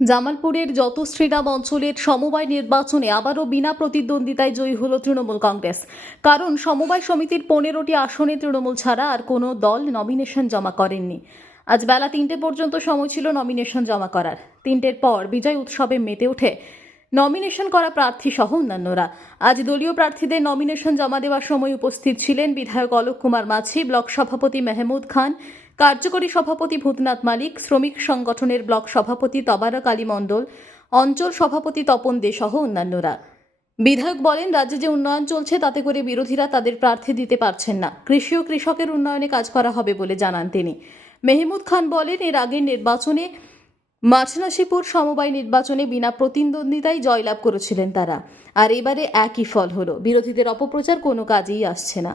জামালপুরের যত শ্রীরাম অঞ্চলের সমবায় নির্বাচনে আবারও বিনা প্রতিদ্বন্দ্বিতায় জয়ী হল তৃণমূল কংগ্রেস। কারণ সমবায় সমিতির 15টি আসনে তৃণমূল ছাড়া আর কোনো দল নমিনেশন জমা করেননি। আজ বেলা 3টে পর্যন্ত সময় ছিল নমিনেশন জমা করার। 3টের পর বিজয় উৎসবে মেতে ওঠে নমিনেশন করা প্রার্থী সহ অন্যান্যরা। আজ দলীয় প্রার্থীদের নমিনেশন জমা দেওয়ার সময় উপস্থিত ছিলেন বিধায়ক অলোক কুমার মাঝি, ব্লক সভাপতি মেহমুদ খান, কার্যকরী সভাপতি ভূতনাথ মালিক, শ্রমিক সংগঠনের ব্লক সভাপতি তবারক আলী মণ্ডল, অঞ্চল সভাপতি তপন দে সহ অন্যান্যরা। বিধায়ক বলেন, রাজ্যে যে উন্নয়ন চলছে তাতে করে বিরোধীরা তাদের প্রার্থী দিতে পারছেন না। কৃষি ও কৃষকের উন্নয়নে কাজ করা হবে বলে জানান তিনি। মেহমুদ খান বলেন, এর আগের নির্বাচনে মাছনাশিপুর সমবায় নির্বাচনে বিনা প্রতিদ্বন্দ্বিতায় জয়লাভ করেছিলেন তারা, আর এবারে একই ফল হলো। বিরোধীদের অপপ্রচার কোনো কাজেই আসছে না।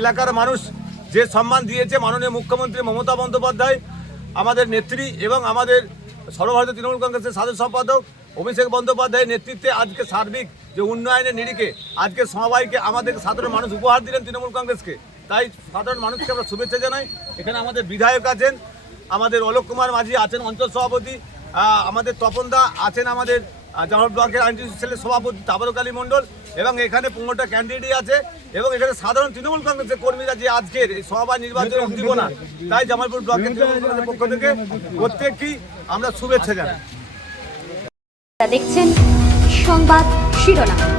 এলাকার মানুষ যে সম্মান দিয়েছে মাননীয় মুখ্যমন্ত্রী মমতা বন্দ্যোপাধ্যায়, আমাদের নেত্রী এবং আমাদের সর্বভারতীয় তৃণমূল কংগ্রেসের সাধারণ সম্পাদক অভিষেক বন্দ্যোপাধ্যায়ের নেতৃত্বে আজকে সার্বিক যে উন্নয়নের নিরিখে আজকে সবাইকে আমাদের সাধারণ মানুষ উপহার দিলেন তৃণমূল কংগ্রেসকে। তাই সাধারণ মানুষকে আমরা শুভেচ্ছা জানাই। এখানে আমাদের বিধায়ক আছেন, আমাদের অলোক কুমার মাঝি আছেন অঞ্চল সভাপতি, আমাদের তপনদা আছেন, আমাদের জামালপুর ব্লকের আইনজীবী সেলের সভাপতি তবারক আলী মণ্ডল, এবং এখানে 15টা ক্যান্ডিডেট আছে, এবং এখানে সাধারণ তৃণমূল কংগ্রেসের কর্মীরা যে আজকের এই সভা নির্বাচনে উদ্যোগ না, তাই জামালপুর ব্লকের তৃণমূল কংগ্রেসের পক্ষ থেকে প্রত্যেককেই আমরা শুভেচ্ছা জানাই। দেখছেন সংবাদ শিরোনাম।